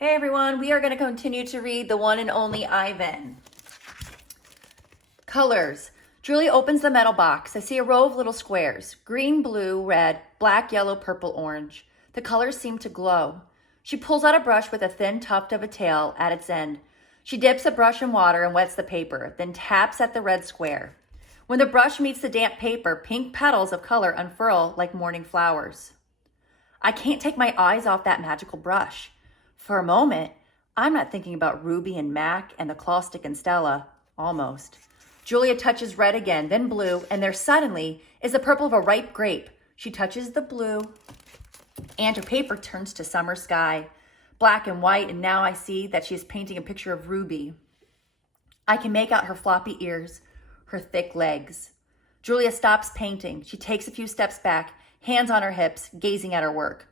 Hey everyone, we are going to continue to read The One and Only Ivan. Colors. Julie opens the metal box. I see a row of little squares. Green, blue, red, black, yellow, purple, orange. The colors seem to glow. She pulls out a brush with a thin tuft of a tail at its end. She dips the brush in water and wets the paper, then taps at the red square. When the brush meets the damp paper, pink petals of color unfurl like morning flowers. I can't take my eyes off that magical brush. For a moment, I'm not thinking about Ruby and Mac and the claw stick and Stella. Almost. Julia touches red again, then blue, and there suddenly is the purple of a ripe grape. She touches the blue, and her paper turns to summer sky, black and white, and now I see that she is painting a picture of Ruby. I can make out her floppy ears, her thick legs. Julia stops painting. She takes a few steps back, hands on her hips, gazing at her work.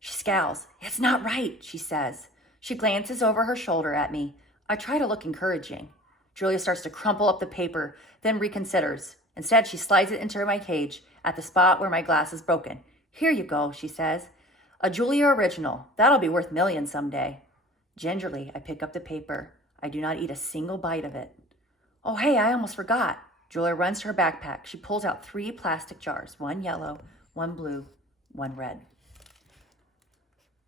She scowls. "It's not right," she says. She glances over her shoulder at me. I try to look encouraging. Julia starts to crumple up the paper, then reconsiders. Instead, she slides it into my cage at the spot where my glass is broken. "Here you go," she says. "A Julia original. That'll be worth millions someday." Gingerly, I pick up the paper. I do not eat a single bite of it. "Oh, hey, I almost forgot." Julia runs to her backpack. She pulls out 3 plastic jars, one yellow, one blue, one red.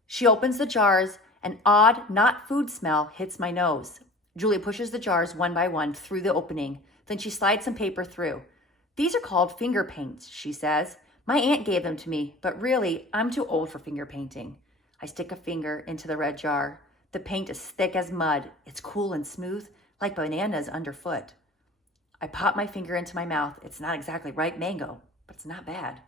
She opens the jars. An odd, not food smell hits my nose. Julia pushes the jars one by one through the opening. Then she slides some paper through. "These are called finger paints," she says. "My aunt gave them to me, but really, I'm too old for finger painting." I stick a finger into the red jar. The paint is thick as mud. It's cool and smooth, like bananas underfoot. I pop my finger into my mouth. It's not exactly ripe mango, but it's not bad.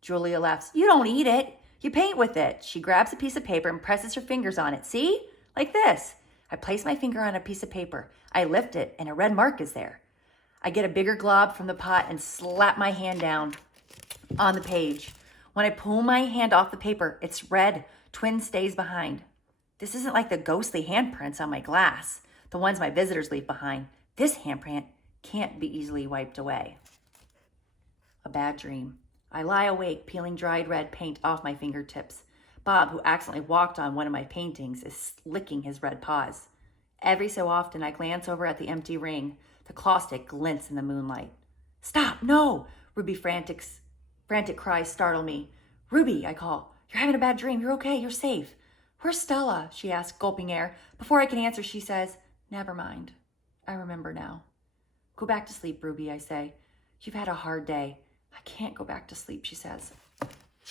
Julia laughs. "You don't eat it. You paint with it." She grabs a piece of paper and presses her fingers on it. "See? Like this." I place my finger on a piece of paper. I lift it, and a red mark is there. I get a bigger glob from the pot and slap my hand down on the page. When I pull my hand off the paper, it's red. Twin stays behind. This isn't like the ghostly handprints on my glass, the ones my visitors leave behind. This handprint can't be easily wiped away. A bad dream. I lie awake, peeling dried red paint off my fingertips. Bob, who accidentally walked on one of my paintings, is licking his red paws. Every so often, I glance over at the empty ring. The claw stick glints in the moonlight. "Stop, no!" Ruby's frantic cries startle me. "Ruby," I call. "You're having a bad dream. You're okay. You're safe." "Where's Stella?" she asks, gulping air. Before I can answer, she says, "Never mind. I remember now." "Go back to sleep, Ruby," I say. "You've had a hard day." "I can't go back to sleep," she says.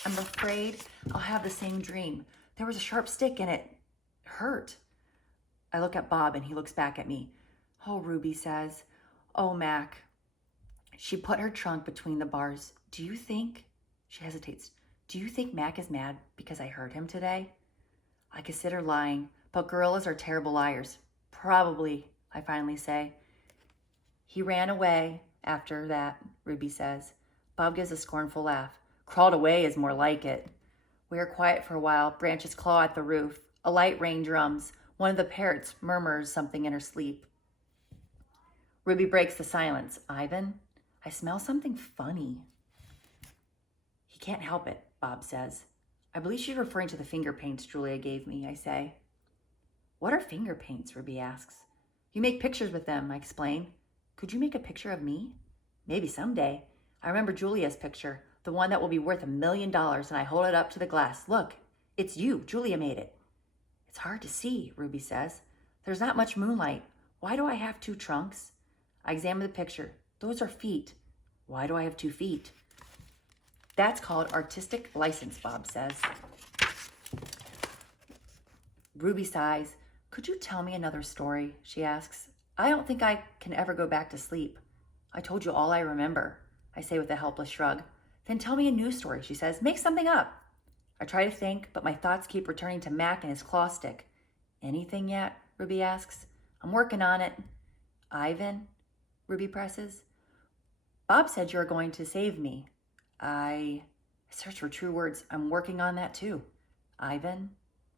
"I'm afraid I'll have the same dream. There was a sharp stick and it hurt." I look at Bob and he looks back at me. "Oh," Ruby says. "Oh, Mac." She put her trunk between the bars. "Do you think," she hesitates, "do you think Mac is mad because I hurt him today?" I consider lying, but gorillas are terrible liars. "Probably," I finally say. "He ran away after that," Ruby says. Bob gives a scornful laugh. "Crawled away is more like it." We are quiet for a while. Branches claw at the roof. A light rain drums. One of the parrots murmurs something in her sleep. Ruby breaks the silence. "Ivan, I smell something funny." "He can't help it," Bob says. "I believe she's referring to the finger paints Julia gave me," I say. "What are finger paints?" Ruby asks. "You make pictures with them," I explain. "Could you make a picture of me?" "Maybe someday." I remember Julia's picture, the one that will be worth $1 million, and I hold it up to the glass. "Look, it's you. Julia made it." "It's hard to see," Ruby says. "There's not much moonlight. Why do I have 2 trunks?" I examine the picture. "Those are feet." "Why do I have 2 feet?" "That's called artistic license," Bob says. Ruby sighs. "Could you tell me another story?" she asks. "I don't think I can ever go back to sleep." "I told you all I remember," I say with a helpless shrug. "Then tell me a new story," she says. "Make something up." I try to think, but my thoughts keep returning to Mac and his claw stick. "Anything yet?" Ruby asks. "I'm working on it." "Ivan?" Ruby presses. "Bob said you were going to save me." I search for true words. "I'm working on that too." "Ivan?"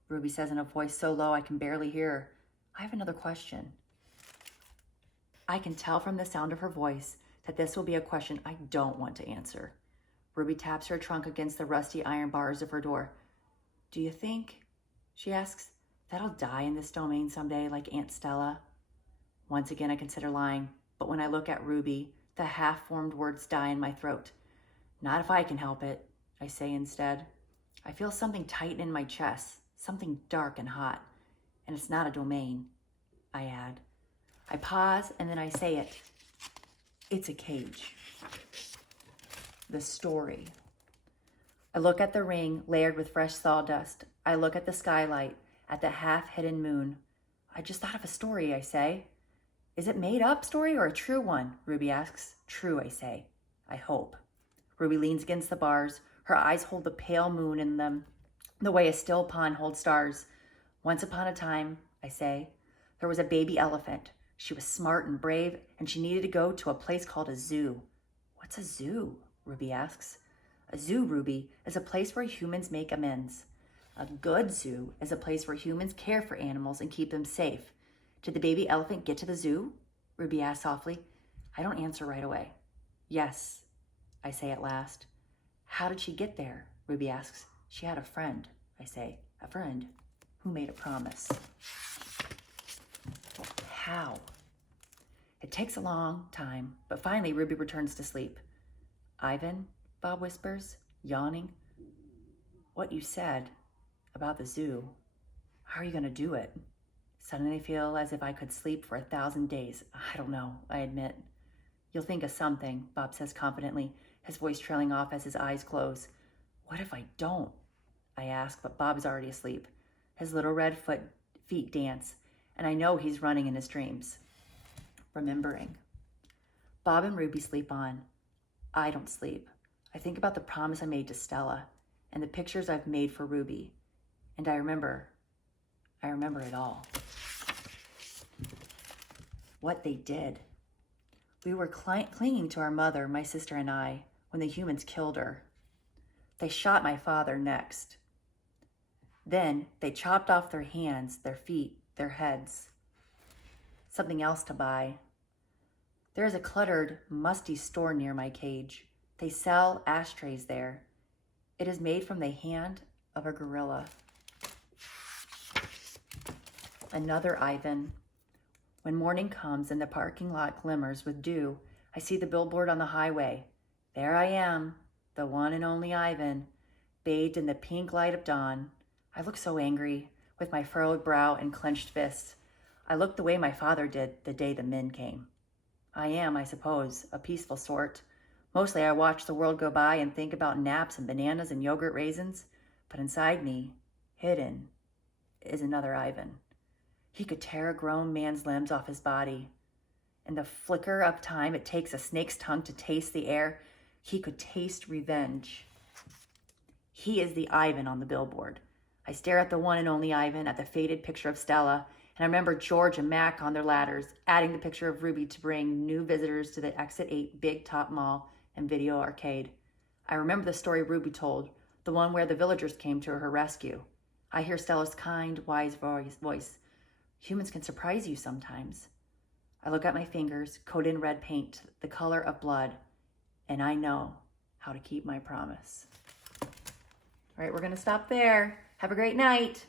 Ruby says in a voice so low I can barely hear her. "I have another question." I can tell from the sound of her voice that this will be a question I don't want to answer. Ruby taps her trunk against the rusty iron bars of her door. "Do you think," she asks, that I'll die in this domain someday like Aunt Stella. Once again, I consider lying, but when I look at Ruby, the half-formed words die in my throat. Not if I can help it, I say instead. I feel something tighten in my chest, something dark and hot, and it's not a domain, I add. I pause and then I say it. It's a cage. The story. I look at the ring layered with fresh sawdust. I look at the skylight, at the half-hidden moon. I just thought of a story, I say. Is it made up story or a true one? Ruby asks. True, I say. I hope. Ruby leans against the bars. Her eyes hold the pale moon in them, the way a still pond holds stars. Once upon a time, I say, there was a baby elephant. She was smart and brave, and she needed to go to a place called a zoo. What's a zoo? Ruby asks. A zoo, Ruby, is a place where humans make amends. A good zoo is a place where humans care for animals and keep them safe. Did the baby elephant get to the zoo? Ruby asks softly. I don't answer right away. Yes, I say at last. How did she get there? Ruby asks. She had a friend, I say. A friend who made a promise. How? It takes a long time, but finally Ruby returns to sleep. Ivan, Bob whispers, yawning. What you said about the zoo, how are you going to do it? Suddenly I feel as if I could sleep for 1,000 days. I don't know, I admit. You'll think of something, Bob says confidently, his voice trailing off as his eyes close. What if I don't? I ask, but Bob is already asleep. His little red feet dance, and I know he's running in his dreams. Remembering. Bob and Ruby sleep on. I don't sleep. I think about the promise I made to Stella and the pictures I've made for Ruby. And I remember it all. What they did. We were clinging to our mother, my sister and I, when the humans killed her. They shot my father next. Then they chopped off their hands, their feet, their heads. Something else to buy. There is a cluttered, musty store near my cage. They sell ashtrays there. It is made from the hand of a gorilla. Another Ivan. When morning comes and the parking lot glimmers with dew, I see the billboard on the highway. There I am, the one and only Ivan, bathed in the pink light of dawn. I look so angry, with my furrowed brow and clenched fists. I look the way my father did the day the men came. I am, I suppose, a peaceful sort. Mostly I watch the world go by and think about naps and bananas and yogurt raisins. But inside me, hidden, is another Ivan. He could tear a grown man's limbs off his body. In the flicker of time it takes a snake's tongue to taste the air, he could taste revenge. He is the Ivan on the billboard. I stare at the one and only Ivan, at the faded picture of Stella, and I remember George and Mac on their ladders, adding the picture of Ruby to bring new visitors to the Exit 8 Big Top Mall and Video Arcade. I remember the story Ruby told, the one where the villagers came to her rescue. I hear Stella's kind, wise voice. Humans can surprise you sometimes. I look at my fingers, coated in red paint, the color of blood, and I know how to keep my promise. All right, we're going to stop there. Have a great night.